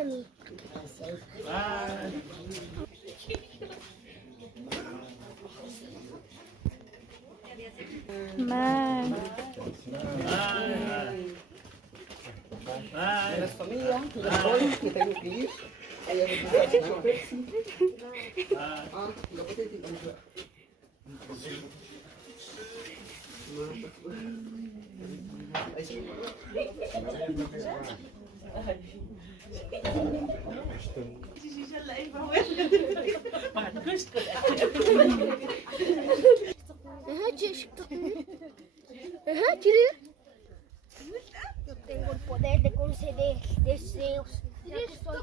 Mami. Las familias, los rollos que tengo que ir. Ella me dice, no, Pepsi. Lo que te digo, Yo tengo el poder de conceder deseos. Soy